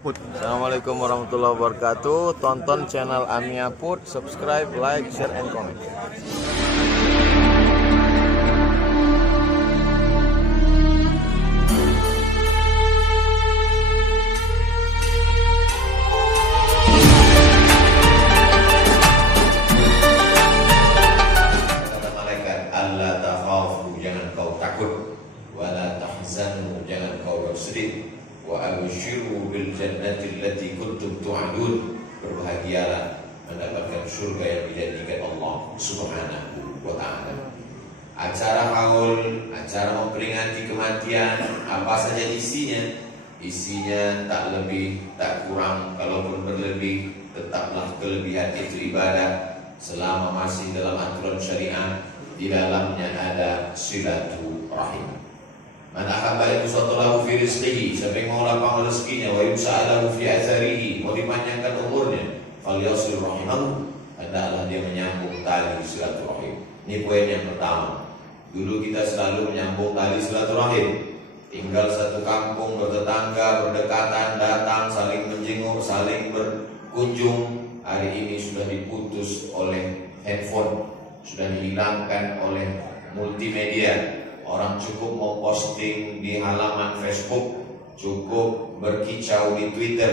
Assalamualaikum warahmatullahi wabarakatuh. Tonton channel Amia Food, subscribe, like, share, and comment. Kata malaikat, Allah takhafu, jangan kau takut, wala tahzanu, jangan kau bersedih, wa abshiru bil jannati allati kuntum tu'adun, berbahagialah mendapatkan surga yang dijanjikan Allah Subhanahu wa ta'ala. Acara haul, acara memperingati kematian, apa saja isinya tak lebih tak kurang, kalaupun berlebih tetaplah kelebihan itu ibadah selama masih dalam aturan syariat, di dalamnya ada silaturahim. Man ahabba yusatalahu fi rizqihi, siapa yang mau lapang rezekinya, wa yusa'alahu fi atharihi, mau dipanjangkan umurnya, falyasil rahimahu, hendaklah dia menyambung tali silaturahim. Ini poin yang pertama. Dulu kita selalu menyambung tali silaturahim, tinggal satu kampung, bertetangga, berdekatan, datang, saling menjenguk, saling berkunjung. Hari ini sudah diputus oleh handphone, sudah dihilangkan oleh multimedia. Orang cukup mau posting di halaman Facebook, cukup berkicau di Twitter,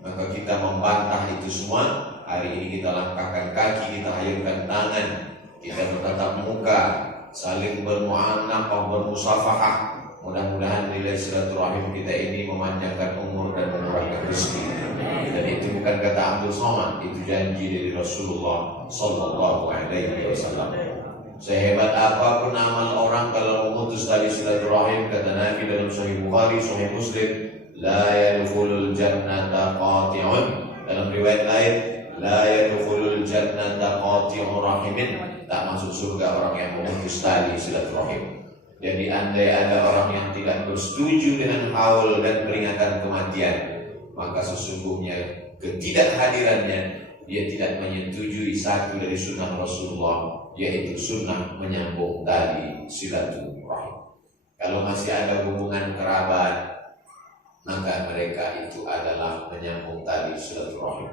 maka kita membantah itu semua. Hari ini kita langkahkan kaki, kita hayungkan tangan, kita bertatap muka, saling bermuanafah, bermusafahah. Mudah-mudahan nilai silaturahim kita ini memanjangkan umur dan memurahkan rezeki. Dan itu bukan kata Abdul Somad, itu janji dari Rasulullah Sallallahu Alaihi Wasallam. Sehebat apapun amal orang, kalau memutus tali silaturahim, kata Nabi dalam Sahih Bukhari, Sahih Muslim, la yadkhulul jannata qati'un. Dalam riwayat lain, la yadkhulul jannata qati'ur rahimin, tak masuk surga orang yang memutus tali silaturahim. Jadi andai ada orang yang tidak bersetuju dengan haul dan peringatan kematian, maka sesungguhnya ketidakhadirannya, dia tidak menyetujui satu dari sunnah Rasulullah, yaitu sunnah menyambung tali silaturahim. Kalau masih ada hubungan kerabat, maka mereka itu adalah menyambung tali silaturahim.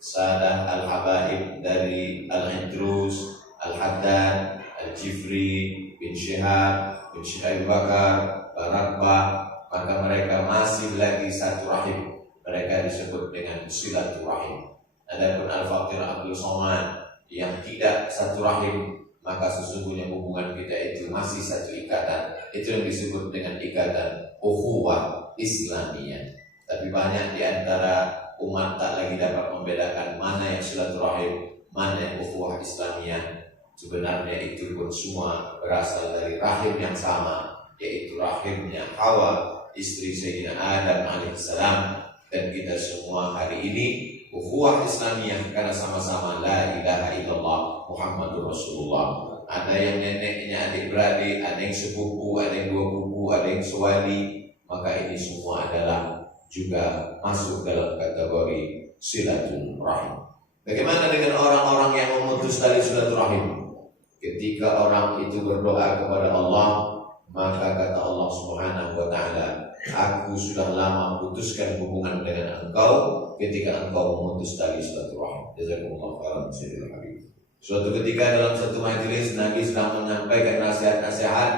Sadah al-Habaib dari Al-Idrus, Al-Haddad, Al-Jifri, bin Syihab, bin Syihab Bakar, Barakbah, maka mereka masih lagi satu rahim. Mereka disebut dengan silaturahim. Adapun Al-Faqir Abdul Somad yang tidak satu rahim, maka sesungguhnya hubungan kita itu masih satu ikatan. Itu yang disebut dengan ikatan ukhuwah Islamiyah. Tapi banyak di antara umat tak lagi dapat membedakan mana yang silaturahim, mana yang ukhuwah Islamiyah. Sebenarnya itu pun semua berasal dari rahim yang sama, yaitu rahimnya Hawa, istri Sayyidina Adam alaihissalam. Dan kita semua hari ini ukhuwah Islamiyah karena sama-sama la ilaha illallah Muhammadur Rasulullah. Ada yang neneknya adik-beradik, ada yang sepupu, ada yang dua pupu, ada yang sewali. Maka ini semua adalah juga masuk dalam kategori silaturahim. Bagaimana dengan orang-orang yang memutus tali silaturahim? Ketika orang itu berdoa kepada Allah, maka kata Allah Subhanahu wa ta'ala, aku sudah lama putuskan hubungan dengan engkau ketika engkau memutus tali silaturahim. Jazakumullah khairan sayyidil habib. Suatu ketika dalam satu majelis, Nabi sedang menyampaikan nasihat-nasihat,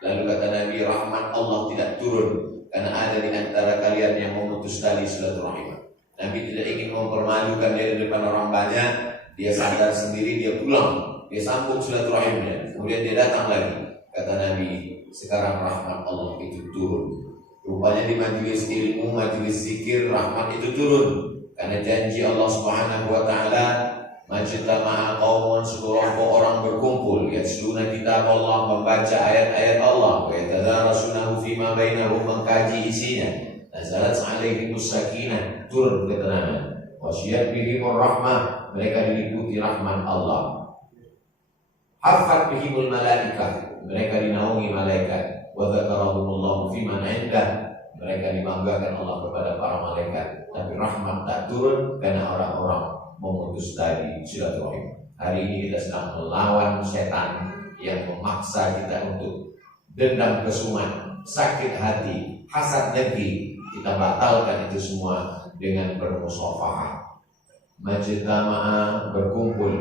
lalu kata Nabi, rahmat Allah tidak turun karena ada di antara kalian yang memutus tali silaturahim. Nabi tidak ingin mempermalukan diri di depan orang banyak. Dia sadar sendiri, dia pulang, dia sambung silaturahimnya. Kemudian dia datang lagi. Kata Nabi, sekarang rahmat Allah itu turun. Rupanya di majelis ilmu, majelis zikir, rahmat itu turun. Karena janji Allah Subhanahu wa ta'ala, majtama'a qaumun, sekelompok orang berkumpul, yatluna kitab Allah, membaca ayat-ayat Allah, wa yatadarasunahu fima bainahum, mengkaji isinya. Nazalat 'alaihimus sakinah, turun ketenangan. Wasyiyat bihimur rahmah, mereka diliputi rahmat Allah. Hafat bihimul malaikah, mereka dinaungi malaikat. Wa dzakarahumullahu fi man 'indah, mereka dibanggakan Allah kepada para malaikat. Tapi rahmat tak turun karena orang-orang memutus tali silaturahim. Hari ini kita sedang melawan setan yang memaksa kita untuk dendam kesumat, sakit hati, hasad dengki, kita batalkan itu semua dengan bermusafahah. Majtama'a berkumpul,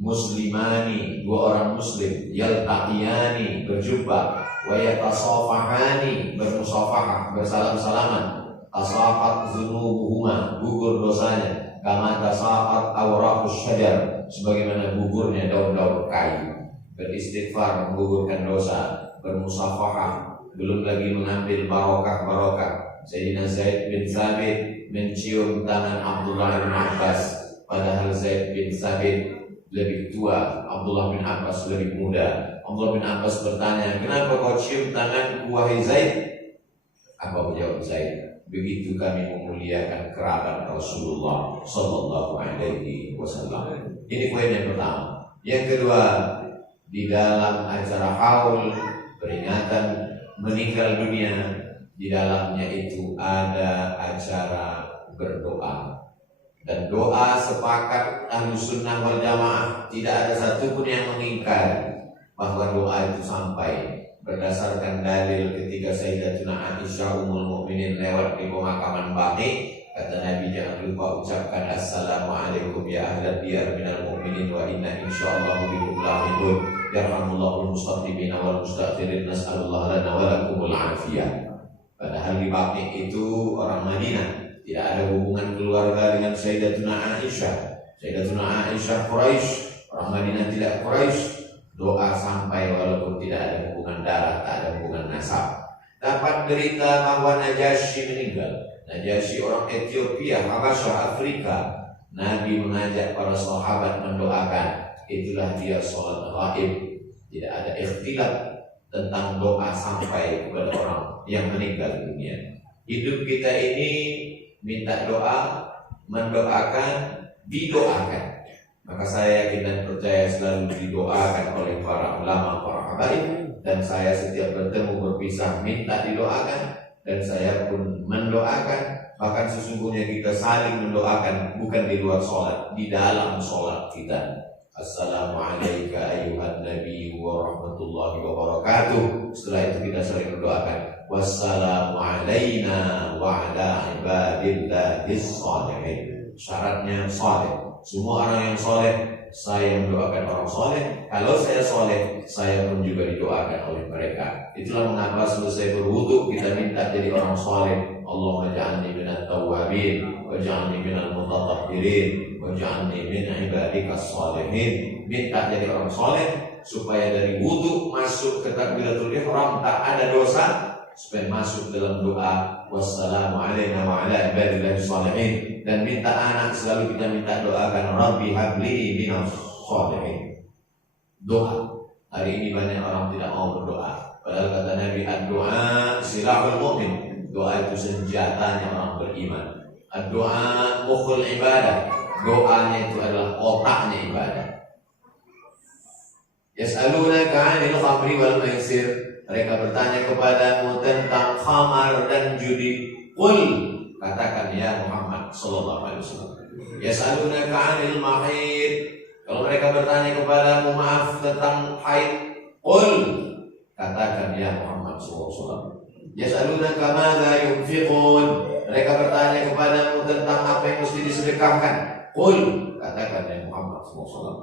muslimani dua orang muslim, yaltaqiyani berjumpa, wa yatasafahani bermusafahah, bersalam-salaman, tasafat dzunubuhuma gugur dosanya, kama tasafat awraqus syajar sebagaimana gugurnya daun-daun kayu. Beristighfar menggugurkan dosa, bermusafahah, belum lagi mengambil barokah. Sayyidina Zaid bin Thabit mencium tangan Abdullah bin Abbas, padahal Zaid bin Thabit lebih tua, Abdullah bin Abbas lebih muda. Abdullah bin Abbas bertanya, kenapa kau cium tanganku wahai Zaid? Apa jawab Zaid? Begitu kami memuliakan kerabat Rasulullah Sallallahu Alaihi Wasallam. Ini poin yang pertama. Yang kedua, di dalam acara haul peringatan meninggal dunia, di dalamnya itu ada acara berdoa. Dan doa sepakat Ahlus Sunnah wal Jamaah, tidak ada satupun yang mengingkari bahwa doa itu sampai. Berdasarkan dalil ketika Sayyidatuna Aisyah Ummul Mukminin lewat di pemakaman Baqi, kata Nabi, jangan lupa ucapkan assalamualaikum ya ahlal diyar minal mu'minin wa inna insyaallah bikum lahidun yarhamullahul mustaqdimin wal mustaqirin nas'alullah lana wa lakumul afiyah. Padahal di Baqi itu orang Madinah, tidak ada hubungan keluarga dengan Sayyidatuna Aisyah. Sayyidatuna Aisyah Quraisy, orang Madinah tidak Quraisy. Doa sampai walaupun tidak ada hubungan darah, tak ada hubungan nasab. Dapat berita bahwa Najasyi meninggal. Najasyi orang Ethiopia, Habasyah, Afrika. Nabi mengajak para sahabat mendoakan. Itulah dia sholat ghaib. Tidak ada ikhtilaf tentang doa sampai kepada orang yang meninggal dunia. Hidup kita ini minta doa, mendoakan, didoakan. Maka saya yakin dan percaya selalu didoakan oleh para ulama, para habaib. Dan saya setiap bertemu berpisah minta didoakan. Dan saya pun mendoakan. Bahkan sesungguhnya kita saling mendoakan, bukan di luar sholat, di dalam sholat kita. Assalamualaikum ayuhan nabi wa rahmatullahi wa barakatuh. Setelah itu kita saling mendoakan. Wassalamu alaina wa ala ibadillahis shalihin. Syaratnya saleh. Semua orang yang soleh, saya mendoakan orang soleh. Kalau saya soleh, saya pun juga didoakan oleh mereka. Itulah mengapa selesai berwudu kita minta jadi orang soleh. Allahumma ja'alni minat tawwabin, waj'alni minal mutatahhirin, waj'alni min ibadikas sholihin. Minta jadi orang soleh supaya dari wudu masuk ke takbiratul ihram tak ada dosa, supaya masuk dalam doa wassalamu alaina wa ala ibadillahis sholihin. Dan minta anak selalu kita minta doakan Rabbi habli minas sholihin. Doa. Hari ini banyak orang tidak mau berdoa. Padahal kata Nabi, ad-doa silahul mu'min. Doa itu senjatanya orang beriman. Ad-doa mukhul ibadah. Doanya itu adalah otaknya ibadah. Yas'alunaka 'anil khamri wal maisir. Mereka bertanya kepadamu tentang khamar dan judi. Qul, katakan ya Muhammad sallallahu alaihi wasallam. Yas'alunaka 'anil mahid. Kalau mereka bertanya kepadamu maaf tentang haid, qul, katakan ya Muhammad sallallahu alaihi wasallam. Yas'alunaka madza yunfiqun. Mereka bertanya kepadamu tentang apa yang mesti disedekahkan. Qul, katakan ya Muhammad sallallahu alaihi wasallam.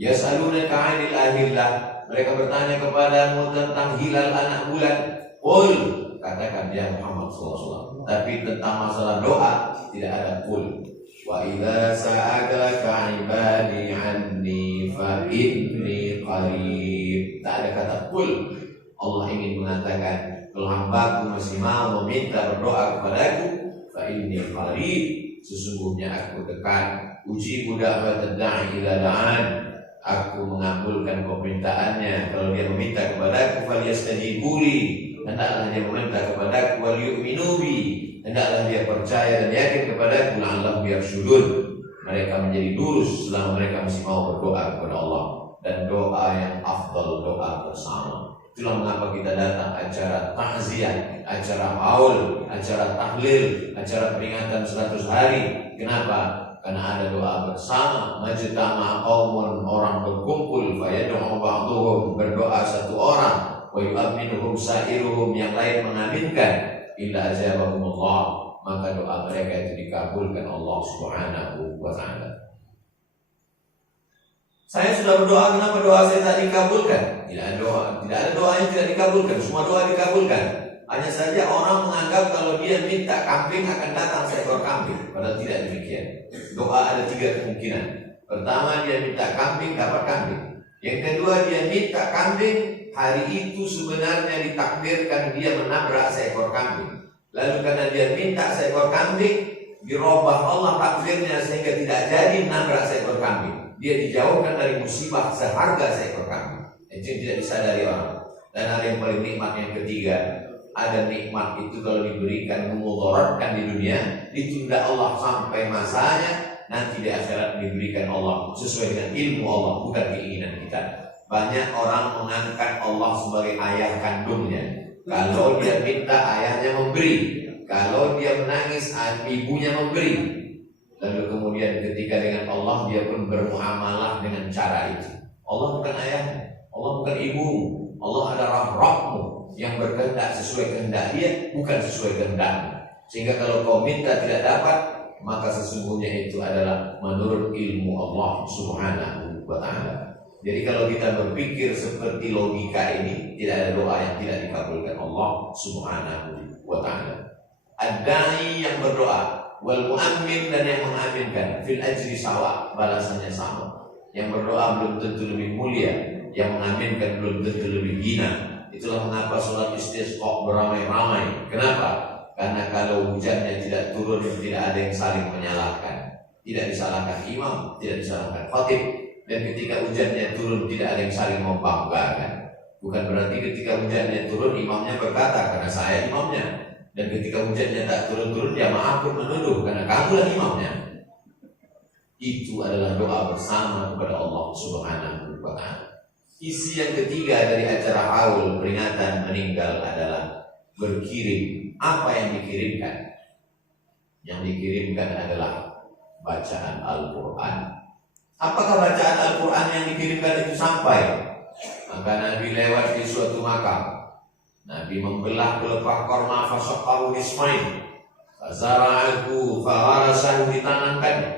Yas'alunaka 'anil ahillah. Mereka bertanya kepadamu tentang hilal anak bulan. Qul, katakan ya Muhammad SAW. Tapi tentang masalah doa tidak ada qul. Wa idza sa'alaka 'ibadi 'anni fa inni qarib. Tak ada kata qul. Allah ingin mengatakan, kalau hambaku masih mau meminta berdoa kepadaku, fa inni qarib, sesungguhnya aku dekat. Ujibu da'watad da'i ila da'an. Aku mengabulkan permintaannya. Kalau dia meminta kepadaku, falyastajibuli, hendaklah dia meminta kepadaku, wal yu'minu bi, hendaklah dia percaya dan yakin kepadaku, la'allahum yarsyudun, mereka menjadi lurus selama mereka masih mau berdoa kepada Allah. Dan doa yang afdal doa bersama. Itulah mengapa kita datang acara takziah, acara haul, acara tahlil, acara peringatan 100 hari. Kenapa? Karena ada doa bersama. Majtama qaumun, orang berkumpul, fayad'u ba'dhum, berdoa satu orang, wa yu'minuhum sa'iruhum, yang lain mengaminkan, illa ajabahumullah, maka doa mereka itu dikabulkan Allah Subhanahu wa taala. Saya sudah berdoa, kenapa doa saya tak dikabulkan? Tidak ada doa yang tidak dikabulkan, semua doa dikabulkan. Hanya saja orang menganggap kalau dia minta kambing akan datang seekor kambing, padahal tidak demikian. Doa ada 3 kemungkinan. Pertama, dia minta kambing, dapat kambing. Yang kedua, dia minta kambing, hari itu sebenarnya ditakdirkan dia menabrak seekor kambing. Lalu karena dia minta seekor kambing, dirubah Allah takdirnya sehingga tidak jadi menabrak seekor kambing. Dia dijauhkan dari musibah seharga seekor kambing. Itu tidak disadari orang. Dan ada yang paling nikmat yang ketiga, ada nikmat itu kalau diberikan memudaratkan di dunia, ditunda Allah sampai masanya, nanti di akhirat diberikan Allah sesuai dengan ilmu Allah, bukan keinginan kita. Banyak orang mengangkat Allah sebagai ayah kandungnya. Kalau dia minta, ayahnya memberi. Kalau dia menangis, ibunya memberi. Lalu kemudian ketika dengan Allah, dia pun bermuamalah dengan cara itu. Allah bukan ayahnya, Allah bukan ibumu, Allah adalah Rabbmu yang berkehendak sesuai kehendak dia, bukan sesuai kehendakmu. Sehingga kalau kau minta tidak dapat, maka sesungguhnya itu adalah menurut ilmu Allah Subhanahu wa ta'ala. Jadi kalau kita berpikir seperti logika ini, tidak ada doa yang tidak dikabulkan Allah Subhanahu wa ta'ala. Ad-da'i yang berdoa, wal mu'ammin dan yang mengaminkan, fil ajri sawa, balasannya sama. Yang berdoa belum tentu lebih mulia, yang mengaminkan belum tentu lebih hina. Itulah mengapa sholat istisqa beramai-ramai. Kenapa? Karena kalau hujannya tidak turun, tidak ada yang saling menyalahkan. Tidak disalahkan imam, tidak disalahkan khatib. Dan ketika hujannya turun, tidak ada yang saling membanggakan. Bukan berarti ketika hujannya turun, imamnya berkata, karena saya imamnya. Dan ketika hujannya tak turun-turun, jamaah pun menuduh, karena kamulah imamnya. Itu adalah doa bersama kepada Allah Subhanahu wa ta'ala. Isi yang ketiga dari acara haul peringatan meninggal adalah berkirim. Apa yang dikirimkan? Yang dikirimkan adalah bacaan Al-Quran. Apakah bacaan Al-Quran yang dikirimkan itu sampai? Maka Nabi lewat di suatu makam. Nabi membelah pelepah korma fasaqqahu nisfain. Fazara'ahu fagarasahu, ditanamkan.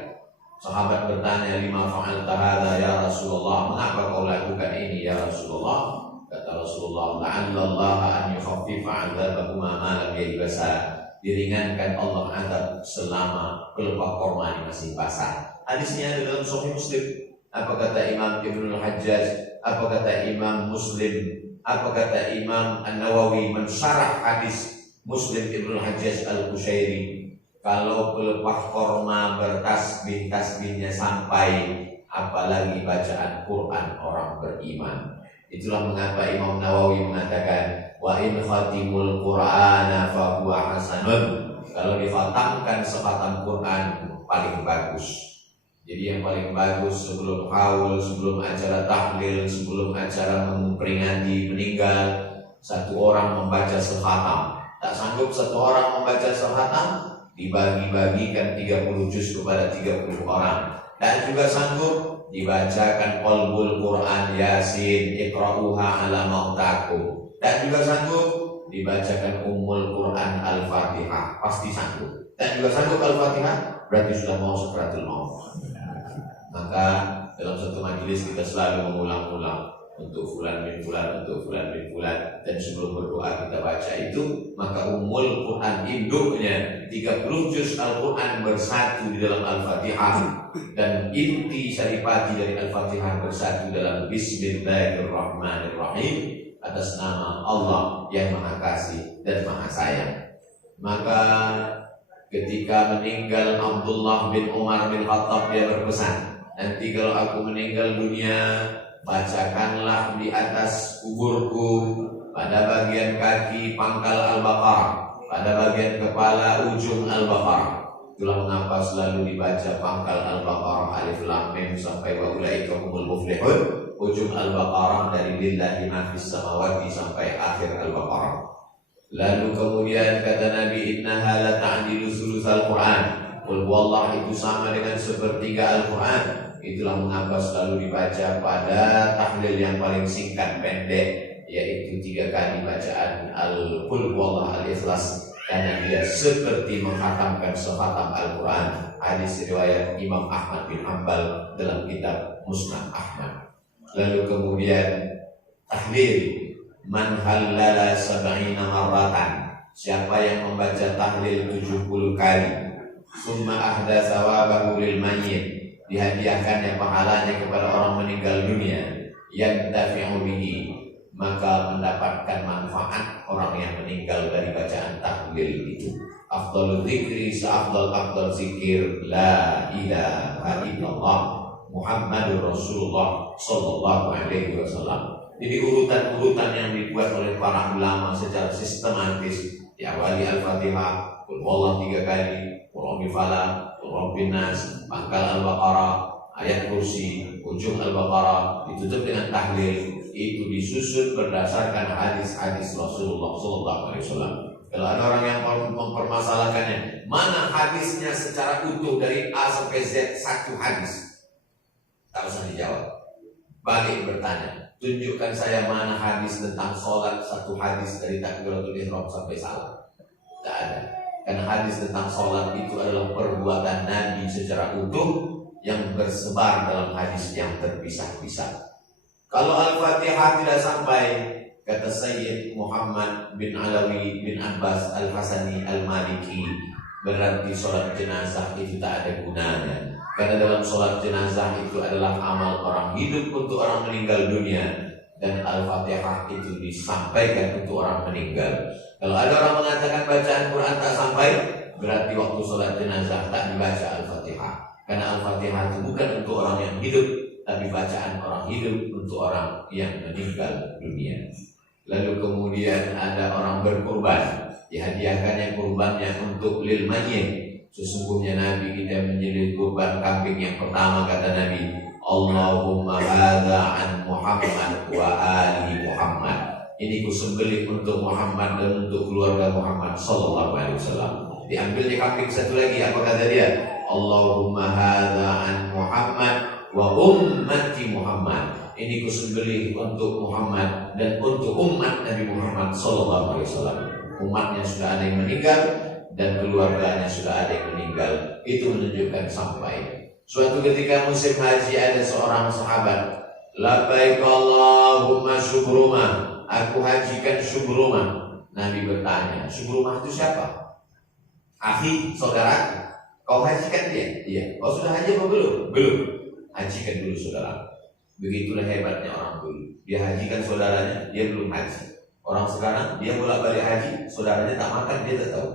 Sahabat bertanya, lima fa'alta hadza ya Rasulullah, mengapa kau lakukan ini ya Rasulullah? Kata Rasulullah, la'allallaha an yukhaffifa 'adzabahuma ma lam yabsa. Diringankan Allah azab selama pelepah korma ini masih basah. Hadisnya ada dalam Sahih Muslim. Apa kata Imam Ibnul Hajjaj? Apa kata Imam Muslim? Apa kata Imam An-Nawawi mensyarah hadis Muslim Ibnul Hajjaj Al-Qushairi? Kalau pelepah korma bertasbih-tasbihnya sampai, apalagi bacaan Quran orang beriman. Itulah mengapa Imam Nawawi mengatakan, wa in khatimul Qur'ana fa huwa hasanun. Kalau dikhatamkan sekhatam Quran paling bagus. Jadi yang paling bagus sebelum haul, sebelum acara tahlil, sebelum acara memperingati meninggal, satu orang membaca sekhatam. Tak sanggup satu orang membaca sekhatam, dibagi-bagikan 30 juz kepada 30 orang. Dan juga sanggup dibacakan qalbul Quran, Yasin, Iqra'uha ala mautakum. Dan juga sanggup dibacakan Ummul Quran Al-Fatihah, pasti sanggup. Dan juga sanggup Al-Fatihah, berarti sudah mau sakratul maut. Maka dalam satu majelis kita selalu mengulang-ulang, untuk fulan bin fulan, untuk fulan bin fulan. Dan sebelum berdoa kita baca itu, maka Ummul Quran induknya 30 juz Al-Quran bersatu di dalam Al-Fatihah, dan inti saripati dari Al-Fatihah bersatu dalam Bismillahirrahmanirrahim, atas nama Allah yang Maha Kasih dan Maha Sayang. Maka ketika meninggal Abdullah bin Umar bin Khattab, dia berpesan, nanti kalau aku meninggal dunia, bacakanlah di atas kuburku pada bagian kaki pangkal Al-Baqarah, pada bagian kepala ujung Al-Baqarah. Itulah mengapa selalu dibaca pangkal Al-Baqarah alif lam mim sampai wa ulaika humul muflihun, ujung Al-Baqarah dari lillahi ma fis samawati sampai akhir Al-Baqarah. Lalu kemudian kata Nabi, innaha la ta'dilu sulusal Quran. Qul huwallahu itu sama dengan sepertiga Al-Quran. Itulah mengapa selalu dibaca pada tahlil yang paling singkat pendek, yaitu 3 kali bacaan Al-Qul huwallahu al-Ikhlas karena dia seperti menghatamkan sehatam Al-Quran. Hadis riwayat Imam Ahmad bin Hanbal dalam kitab Musnad Ahmad. Lalu kemudian tahlil, man halala sab'ina marratan, siapa yang membaca tahlil 70 kali, summa ahda thawabahu lil mayyit, dihadiahkannya pahalanya kepada orang meninggal dunia, yantafi'u bihi, maka mendapatkan manfaat orang yang meninggal dari bacaan tahlil itu. Afdalul dzikri afdal zikir la ilaha illallah Muhammadur Rasulullah sallallahu alaihi wasallam. Jadi urutan-urutan yang dibuat oleh para ulama secara sistematis, diawali Al-Fatihah, Qul huwallahu 3 kali, Qul Rabbil Falaq, Qul Rabbin Nas, pangkal Al-Baqarah, ayat kursi, ujung Al-Baqarah, ditutup dengan tahlil. Itu disusun berdasarkan hadis-hadis Rasulullah SAW. Kalau ada orang yang mempermasalahkannya, mana hadisnya secara utuh dari A sampai Z satu hadis, tak usah dijawab. Balik bertanya, tunjukkan saya mana hadis tentang sholat satu hadis dari takbiratul ihram sampai salam. Tak ada. Karena hadis tentang sholat itu adalah perbuatan Nabi secara utuh yang bersebar dalam hadis yang terpisah-pisah. Kalau Al-Fatihah tidak sampai, kata Sayyid Muhammad bin Alawi bin Abbas Al-Hasani Al-Maliki, berarti sholat jenazah itu tak ada gunanya. Karena dalam sholat jenazah itu adalah amal orang hidup untuk orang meninggal dunia, dan Al-Fatihah itu disampaikan untuk orang meninggal. Kalau ada orang mengatakan bacaan Quran tak sampai, berarti waktu sholat jenazah tak dibaca Al-Fatihah. Karena Al-Fatihah itu bukan untuk orang yang hidup, tapi bacaan orang hidup untuk orang yang meninggal dunia. Lalu kemudian ada orang berkurban, dihadiahkannya kurbannya untuk lil mayyit. Sesungguhnya Nabi kita menyembelih kurban kambing yang pertama, kata Nabi, Allahumma hadza an Muhammad wa ali Muhammad. Ini kusembelih untuk Muhammad dan untuk keluarga Muhammad sallallahu alaihi wasallam. Diambilnya kambing satu lagi, apa kata dia? Allahumma hadza an Muhammad wa ummati Muhammad. Ini kusembelih untuk Muhammad dan untuk umat Nabi Muhammad sallallahu alaihi wasallam. Umatnya sudah ada yang meninggal dan keluarganya sudah ada yang meninggal. Itu menunjukkan sampai. Suatu ketika musim haji ada seorang sahabat, labbaik Allahumma syukrumah, aku hajikan syukrumah. Nabi bertanya, syukrumah itu siapa? Akhi, saudaraku. Kau hajikan dia? Iya. Kau sudah haji apa belum? Belum. Hajikan dulu saudara. Begitulah hebatnya orang dulu. Dia hajikan saudaranya, dia belum haji. Orang sekarang dia bolak-balik haji, saudaranya tak makan, dia tak tahu.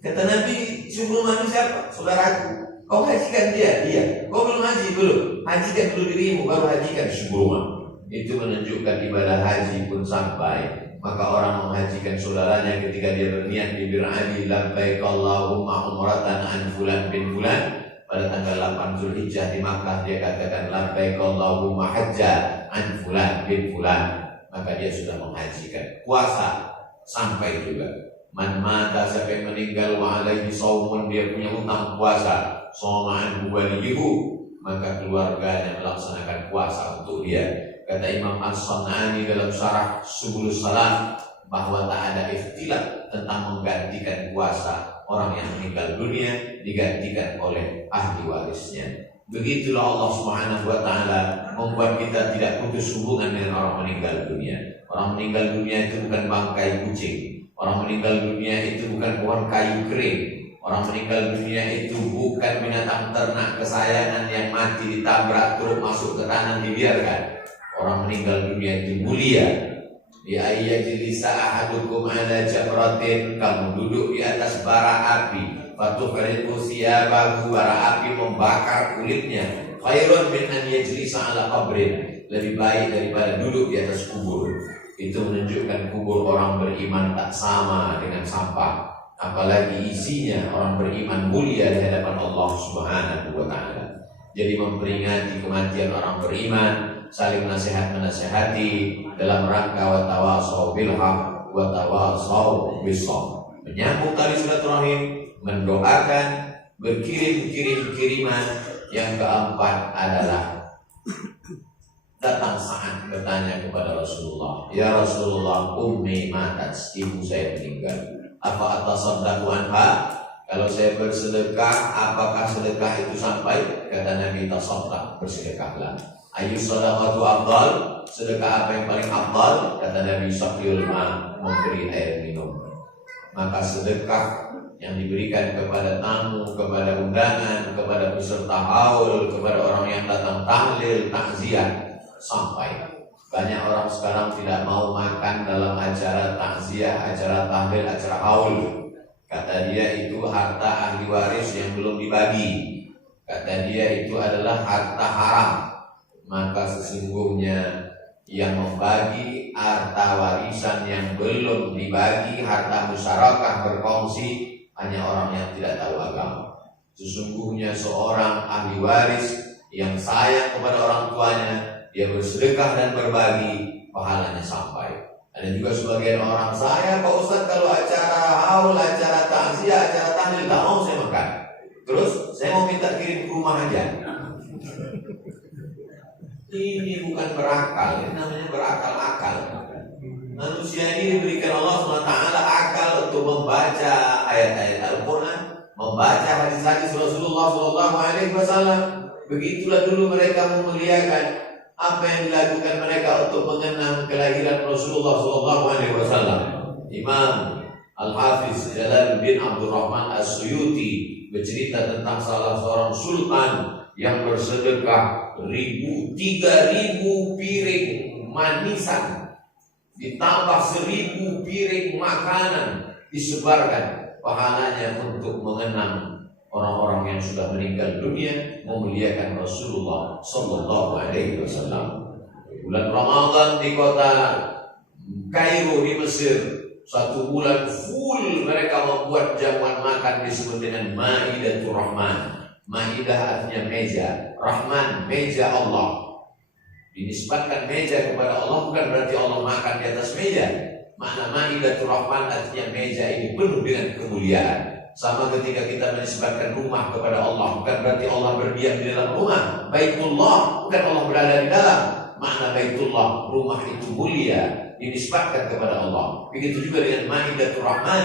Kata Nabi, syukur manusia siapa? Saudaraku. Kau hajikan dia? Iya. Kau belum haji? Belum. Hajikan dulu dirimu, baru hajikan syukur. Itu menunjukkan ibadah haji pun sampai. Maka orang menghajikan saudaranya ketika dia berniat di bir'ali labbaik Allahumma umratan an fulan bin fulan. Pada tanggal 8 Zulhijjah di Makkah dia katakan labbaik Allahumma hajja an fulan bin fulan. Maka dia sudah menghajikan. Puasa sampai juga. Man mata, siapa yang meninggal wa alaihi shaumun, dia punya utang puasa, shauman waliyuhu, maka keluarganya melaksanakan puasa untuk dia. Kata Imam As-San'ani dalam syarah Subulus Salam bahwa tak ada ikhtilaf tentang menggantikan puasa orang yang meninggal dunia digantikan oleh ahli warisnya. Begitulah Allah Subhanahu wa taala membuat kita tidak putus hubungan dengan orang meninggal dunia. Orang meninggal dunia itu bukan bangkai kucing. Orang meninggal dunia itu bukan pohon kayu kering. Orang meninggal dunia itu bukan binatang ternak kesayangan yang mati ditabrak truk masuk ke tanah dibiarkan. Orang meninggal dunia itu mulia. Di ayat jilisa ahadukum ala jamratin, kamu duduk di atas bara api, fatukhriqu siyabahu, bara api membakar kulitnya, khairun min an yajlisa ala qabrin, lebih baik daripada duduk di atas kubur. Itu menunjukkan kubur orang beriman tak sama dengan sampah, apalagi isinya orang beriman mulia di hadapan Allah Subhanahu wa taala. Jadi memperingati kematian orang beriman, saling menasehati dalam rangka wa tawasau bil haq wa tawasau bis sabr. Menyambung tali silaturahim, mendoakan, berkirim kiriman. Yang keempat adalah datang saat bertanya kepada Rasulullah, ya Rasulullah, ummi matat, ibu saya meninggal. Apa atasaddaqu anha? Kalau saya bersedekah, apakah sedekah itu sampai? Kata Nabi, tasaddaq, bersedekahlah. Ayu shadaqatu afdal? Sedekah apa yang paling afdal? Kata Nabi, saqiyul ma, memberi air minum. Maka sedekah yang diberikan kepada tamu, kepada undangan, kepada peserta haul, kepada orang yang datang tahlil, takziah, sampai. Banyak orang sekarang tidak mau makan dalam acara takziah, acara tahlil, acara haul. Kata dia itu harta ahli waris yang belum dibagi. Kata dia itu adalah harta haram. Maka sesungguhnya yang membagi harta warisan yang belum dibagi, harta musyarakah berkongsi, hanya orang yang tidak tahu agama. Sesungguhnya seorang ahli waris yang sayang kepada orang tuanya, dia bersedekah dan berbagi, pahalanya sampai. Ada juga sebagian orang, saya Pak Ustadz kalau acara haul, acara takziah, acara tahlil, tak mau saya makan. Terus saya mau minta kirim ke rumah aja. Ini bukan berakal, ini namanya berakal-akal. Manusia ini diberikan Allah SWT akal untuk membaca ayat-ayat Al-Quran, membaca hadis-hadis Rasulullah SAW. Begitulah dulu mereka memuliakan apa yang dilakukan mereka untuk mengenang kelahiran Rasulullah SAW. Imam Al-Hafiz Jalaluddin Abdul Rahman As-Suyuti bercerita tentang salah seorang sultan yang bersedekah 3.000 piring manisan, ditambah 1.000 piring makanan disebarkan, pahalanya untuk mengenang orang-orang yang sudah meninggal dunia, memuliakan Rasulullah Sallallahu Alaihi Wasallam. Bulan Ramadan di kota Kairo di Mesir, 1 bulan full mereka membuat jamuan makan disebut dengan Maidatul Rahman. Maidah artinya meja, Rahman meja Allah. Dinisbatkan meja kepada Allah bukan berarti Allah makan di atas meja. Makna Maidatul Rahman artinya meja ini penuh dengan kemuliaan. Sama ketika kita menisbatkan rumah kepada Allah, bukan berarti Allah berdiam di dalam rumah. Baitullah bukan Allah berada di dalam. Makna Baitullah, rumah itu mulia, dinisbatkan kepada Allah. Begitu juga dengan Maidatul Rahman,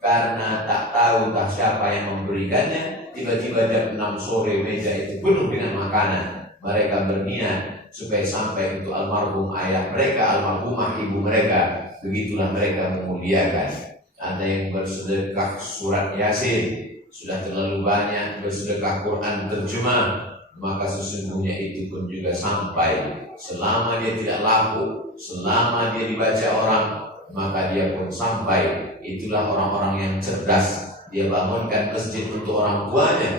karena tak tahu tak siapa yang memberikannya. Tiba-tiba jam 6 sore meja itu penuh dengan makanan. Mereka berniat supaya sampai untuk almarhum ayah mereka, almarhumah ibu mereka. Begitulah mereka memuliakan. Ada yang bersedekah surat Yasin, sudah terlalu banyak bersedekah Quran terjemah, maka sesungguhnya itu pun juga sampai. Selama dia tidak laku, selama dia dibaca orang, maka dia pun sampai. Itulah orang-orang yang cerdas. Dia bangunkan masjid untuk orang tuanya,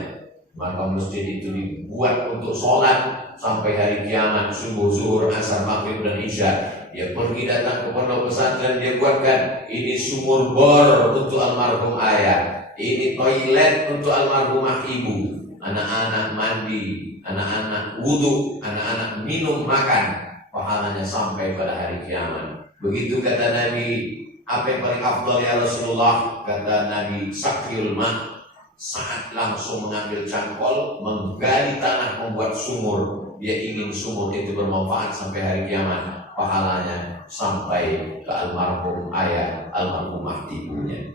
maka masjid itu dibuat untuk sholat sampai hari kiamat, subuh, zuhur, asar, maghrib dan isya. Dia pergi datang ke pondok pesantren, dia buatkan ini sumur bor untuk almarhum ayah, ini toilet untuk almarhumah ibu, anak-anak mandi, anak-anak wudhu, anak-anak minum makan, pahalanya sampai pada hari kiamat. Begitu kata Nabi, apa yang paling afdal ya Rasulullah? Kata Nabi, sakil ma, saat langsung mengambil cangkol, menggali tanah, membuat sumur. Dia ingin sumur itu bermanfaat sampai hari kiamat, pahalanya sampai ke almarhum ayah, almarhumah ibunya.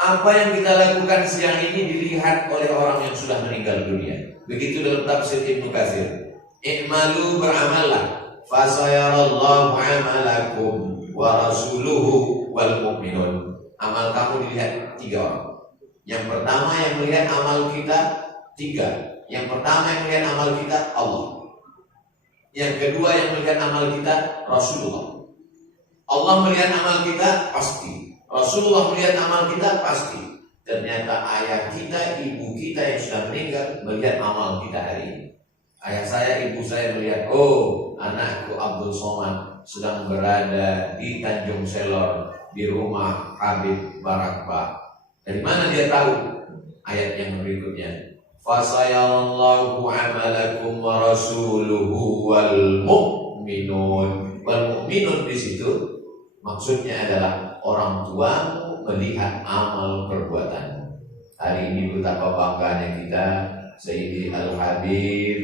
Apa yang kita lakukan siang ini dilihat oleh orang yang sudah meninggal dunia. Begitu dalam tafsir Ibnu Katsir, i'malu, beramallah, fasayarallahu amalakum wa rasuluhu wal mu'minun. Amal kamu dilihat 3 orang. Yang pertama yang melihat amal kita 3. Yang pertama yang melihat amal kita Allah. Yang kedua yang melihat amal kita Rasulullah. Allah melihat amal kita pasti, Rasulullah melihat amal kita pasti. Ternyata ayah kita, ibu kita yang sudah meninggal melihat amal kita hari ini. Ayah saya, ibu saya melihat, oh anakku Abdul Somad sedang berada di Tanjung Selor di rumah Habib Barakbah. Dari mana dia tahu? Ayat yang berikutnya, fasayallahu amalakum wa rasuluhu wal mu'minun. Wal mu'minun di situ maksudnya adalah orang tuamu melihat amal perbuatan. Hari ini betapa bangganya kita Sayyidi Al-Habib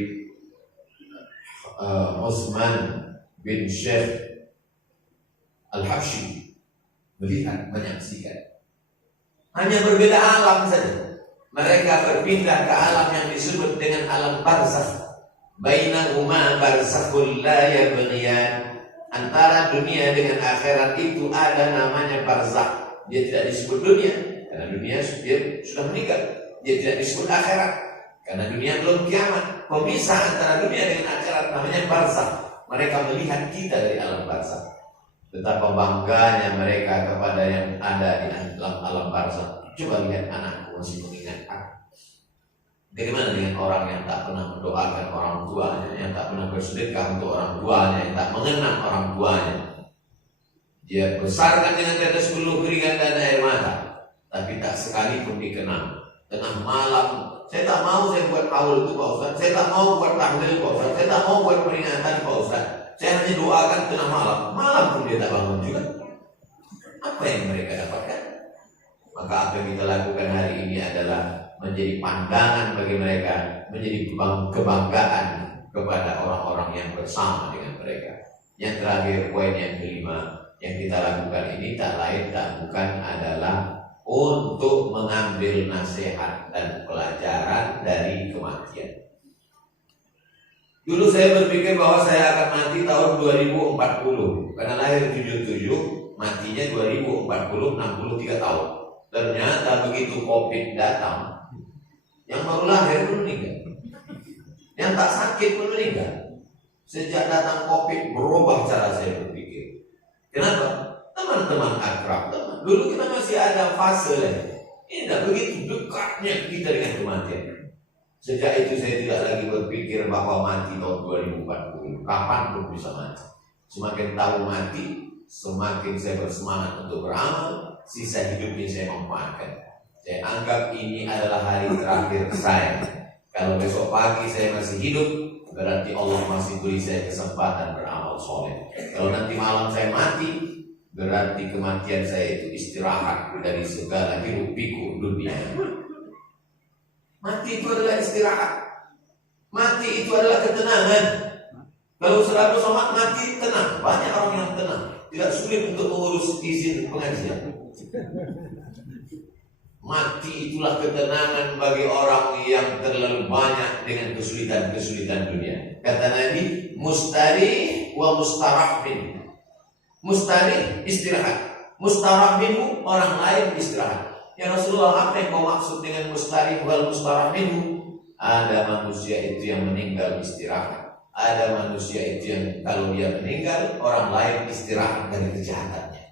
Utsman bin Syekh Al-Habsyi melihat, menyaksikan. Hanya berbeda alam saja. Mereka berpindah ke alam yang disebut dengan alam barzakh. Bainahuma barzakhul la yabghiyan. Antara dunia dengan akhirat itu ada namanya barzakh. Dia tidak disebut dunia karena dunia dia sudah meninggal. Dia tidak disebut akhirat karena dunia belum kiamat. Pemisah antara dunia dengan akhirat namanya barzakh. Mereka melihat kita dari alam barzakh. Betapa bangganya mereka kepada yang ada di dalam alam barzakh. Coba lihat anakku masih mengingat aku. Bagaimana dengan orang yang tak pernah mendoakan orang tuanya, yang tak pernah bersedekah untuk orang tuanya, yang tak mengenang orang tuanya. Dia besarkan dengan tetes bulu keringat dan air mata, tapi tak sekalipun dikenang. Tengah malam, saya tak mau saya buat haul itu Pak Ustaz, saya tak mau buat tahlil Pak Ustaz, saya tak mau buat peringatan Pak Ustaz. Saya hanya doakan tengah malam. Malam pun dia tak bangun juga. Apa yang mereka dapatkan? Maka apa yang kita lakukan hari ini adalah menjadi pandangan bagi mereka, menjadi kebanggaan kepada orang-orang yang bersama dengan mereka. Yang terakhir, poin yang kelima, yang kita lakukan ini tak lain tak bukan adalah untuk mengambil nasihat dan pelajaran dari kematian. Dulu saya berpikir bahwa saya akan mati tahun 2040 karena lahir 77, matinya 2040, 63 tahun. Ternyata begitu COVID datang, yang baru lahir pun meninggal, yang tak sakit pun meninggal. Sejak datang COVID berubah cara saya berpikir. Kenapa? Teman-teman akrab, teman. Dulu kita masih ada fase lain. Ini begitu dekatnya kita dengan kematian. Sejak itu saya tidak lagi berpikir bahwa mati tahun 2040. Kapan pun bisa mati. Semakin tahu mati, semakin saya bersemangat untuk beramal. Sisa hidup ini saya manfaatkan. Saya anggap ini adalah hari terakhir saya. Kalau besok pagi saya masih hidup, berarti Allah masih beri saya kesempatan beramal soleh. Kalau nanti malam saya mati, berarti kematian saya itu istirahat dari segala hiruk pikuk dunia. Mati itu adalah istirahat. Mati itu adalah ketenangan. Kalau selalu sama mati tenang, banyak orang yang tenang. Tidak sulit untuk mengurus izin pengajian. Mati itulah ketenangan bagi orang yang terlalu banyak dengan kesulitan-kesulitan dunia. Kata Nabi, mustari wa mustarah min. Mustari istirahat, mustarah minhu orang lain istirahat. Ya Rasulullah, apa yang kau maksud dengan mustari wal mustarah minhu? Ada manusia itu yang meninggal istirahat. Ada manusia itu yang kalau dia meninggal, orang lain istirahat dari kejahatannya.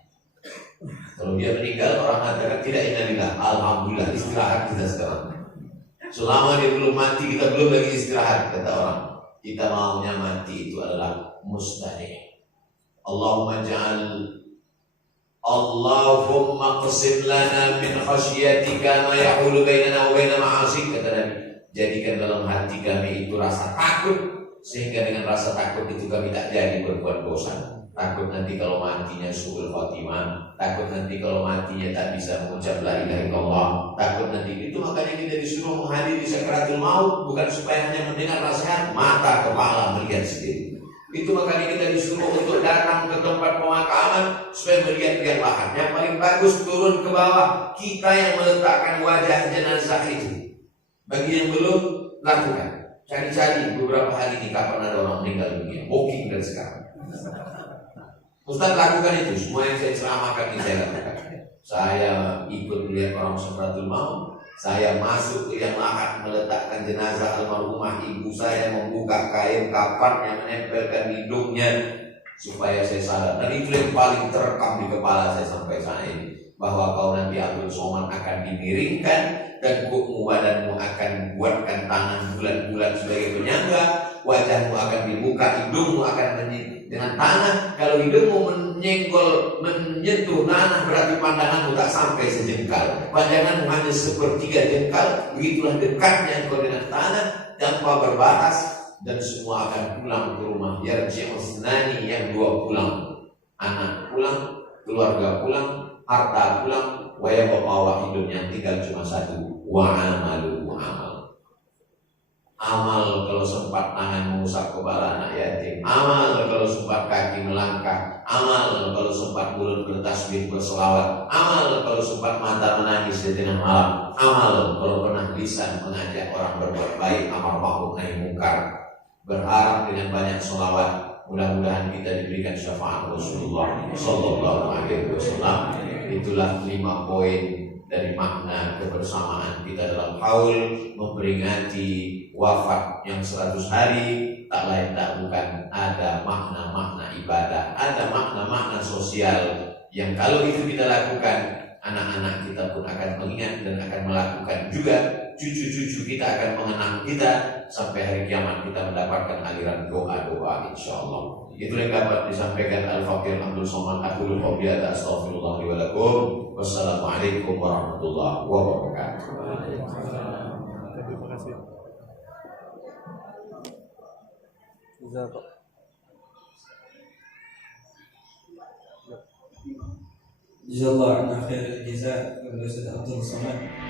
Kalau dia meninggal, orang mengatakan tidak innalillah, alhamdulillah istirahat kita sekarang. Selama dia belum mati, kita belum lagi istirahat, kata orang. Kita maunya mati itu adalah mustahil. Allahumma qsim lana min khasyatika ma yahulu bainana wa baina ma'asik, kata Nabi. Jadikan dalam hati kami itu rasa takut, sehingga dengan rasa takut itu kami tak jadi berbuat dosa. Takut nanti kalau matinya su'ul khatimah, takut nanti kalau matinya tak bisa mengucap la ilaha illallah, takut nanti itu. Makanya kita disuruh menghadiri sakaratul maut, bukan supaya hanya mendengar nasihat, mata kepala melihat sendiri. Itu makanya kita disuruh untuk datang ke tempat pemakaman supaya melihat yang lahan. Yang paling bagus turun ke bawah, kita yang meletakkan wajah jenazah itu. Bagi yang belum, lakukan. Cari-cari beberapa hari ini kapan ada orang meninggal dunia, booking dan sekarang. Ustaz lakukan itu, semua yang saya ceramahkan ini saya lakukan. Saya ikut melihat orang sakaratul maut, saya masuk ke yang lahat meletakkan jenazah almarhumah ibu saya, membuka kain kafan yang menempelkan hidungnya supaya saya sadar. Dan itu yang paling terekam di kepala saya sampai saat ini, bahwa kau nanti Abdul Somad akan dimiringkan dan kukmu badanmu akan buatkan tangan bulat-bulat sebagai penyangga, wajahmu akan dibuka, hidungmu akan dengan tanah. Kalau hidungmu menyentuh tanah berarti pandanganmu tak sampai sejengkal, pandanganmu hanya sepertiga jengkal. Begitulah dekatnya engkau dengan tanah tanpa berbatas, dan semua akan pulang ke rumah. Yarji'u thnani, yang dua pulang, anak pulang, keluarga pulang, harta pulang, wa yabqa wahidun, yang tinggal cuma satu, wa amalu amal. Amal kalau sempat tangan mengusap kepala anak yatim, amal kalau sempat kaki melangkah, amal kalau sempat mulut bertasbih berselawat, amal kalau sempat mata menangis di tengah malam, amal kalau pernah lisan mengajak orang berbuat baik, amar ma'ruf nahi mungkar. Berharap dengan banyak selawat, mudah-mudahan kita diberikan syafaat Rasulullah Sallallahu Alaihi Wasallam. Itulah 5 poin dari makna kebersamaan kita dalam haul memperingati wafat yang 100 hari. Tak lain tak bukan ada makna-makna ibadah, ada makna-makna sosial yang kalau itu kita lakukan, anak-anak kita pun akan mengingat dan akan melakukan juga. Cucu-cucu kita akan mengenang kita sampai hari kiamat, kita mendapatkan aliran doa-doa insyaallah. Itu yang dapat disampaikan Al-Faqir Abdul Somad. Aku qouli hadza astaghfirullah li wa lakum. Wassalamualaikum warahmatullahi wabarakatuh. Terima kasih. Jazakallah khairal jazaa Ustaz Abdul Somad.